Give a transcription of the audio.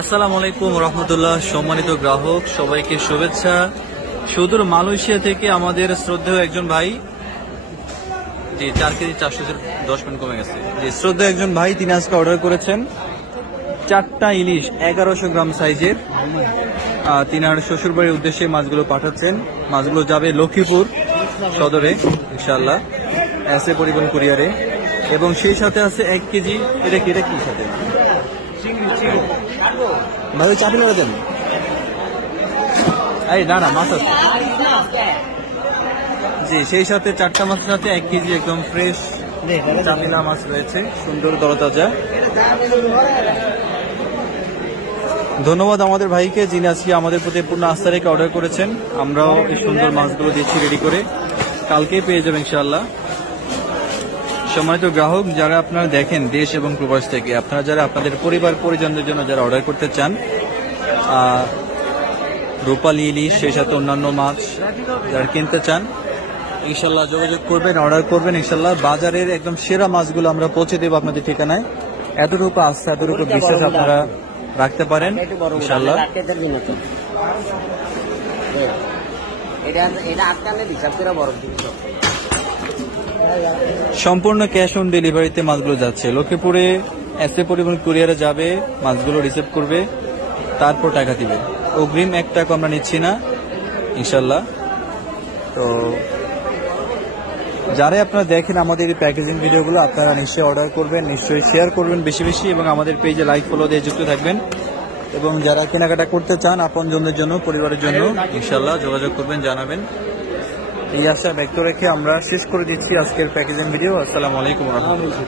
আসসালামু আলাইকুম রহমতুল্লাহ। সম্মানিত গ্রাহক সবাইকে শুভেচ্ছা। সুদূর মালয়েশিয়া থেকে আমাদের শ্রদ্ধেয় একজন ভাই, জি 4 কেজি 410 মিনিট কমে গেছে। জি শ্রদ্ধেয় একজন ভাই, তিনি আজকে অর্ডার করেছেন 4টা ইলিশ 1100 গ্রাম সাইজের। তিনি আর শ্বশুরবাড়ির উদ্দেশ্যে মাছগুলো পাঠাচ্ছেন। মাছগুলো যাবে লক্ষ্মীপুর সদরে ইনশাআল্লাহ, এসএ পরিবহন কুরিয়ারে। এবং সেই সাথে আছে 1 কেজি, এটা কি সাথে ভাই চাপি লড়ে দেন। এই না মাছ আছে। জি সেই সাথে 4টা মাছের সাথে 1 কেজি একদম ফ্রেশ চাপিলা মাছ রয়েছে, সুন্দর তরতাজা। ধন্যবাদ আমাদের ভাইকে, যিনি আজকে আমাদের প্রতি পূর্ণ আস্থা রেখে অর্ডার করেছেন। আমরাও এই সুন্দর মাছগুলো দিচ্ছি রেডি করে, কালকেই পেয়ে যাবেন ইনশাআল্লাহ। সম্মানিত গ্রাহক, যারা আপনারা দেখেন দেশ এবং প্রবাস থেকে, আপনারা যারা আপনাদের পরিবার পরিজনদের জন্য যারা অর্ডার করতে চান রূপালী ইলিশ, সেই সাথে অন্যান্য মাছ যারা কিনতে চান, ইনশাল্লাহ যোগাযোগ করবেন, অর্ডার করবেন। ইনশাল্লাহ বাজারের একদম সেরা মাছগুলো আমরা পৌঁছে দেবো আপনাদের ঠিকানায়। এতটুকু আস্থা, এতটুকু বিশ্বাস আপনারা রাখতে পারেন ইনশাল্লাহ। সম্পূর্ণ ক্যাশ অন ডেলিভারিতে মাছগুলো যাচ্ছে। লক্ষ্মীপুরে এসএ পরিবহন কুরিয়ারে যাবে, মাছগুলো রিসিভ করবে, তারপর টাকা দিবে। অগ্রিম 1 টাকা আমরা নিচ্ছি না ইনশাল্লাহ। তো যারাই আপনারা দেখেন আমাদের এই প্যাকেজিং ভিডিওগুলো, আপনারা নিশ্চয়ই অর্ডার করবেন, নিশ্চয়ই শেয়ার করবেন বেশি বেশি, এবং আমাদের পেজে লাইক ফলো দিয়ে যুক্ত থাকবেন। এবং যারা কেনাকাটা করতে চান আপনজনদের জন্য, পরিবারের জন্য, ইনশাল্লাহ যোগাযোগ করবেন, জানাবেন। এই আশা ব্যক্ত রেখে আমরা শেষ করে দিচ্ছি আজকের প্যাকেজিং ভিডিও। আসসালামু আলাইকুম ওয়া রাহমাতুল্লাহ।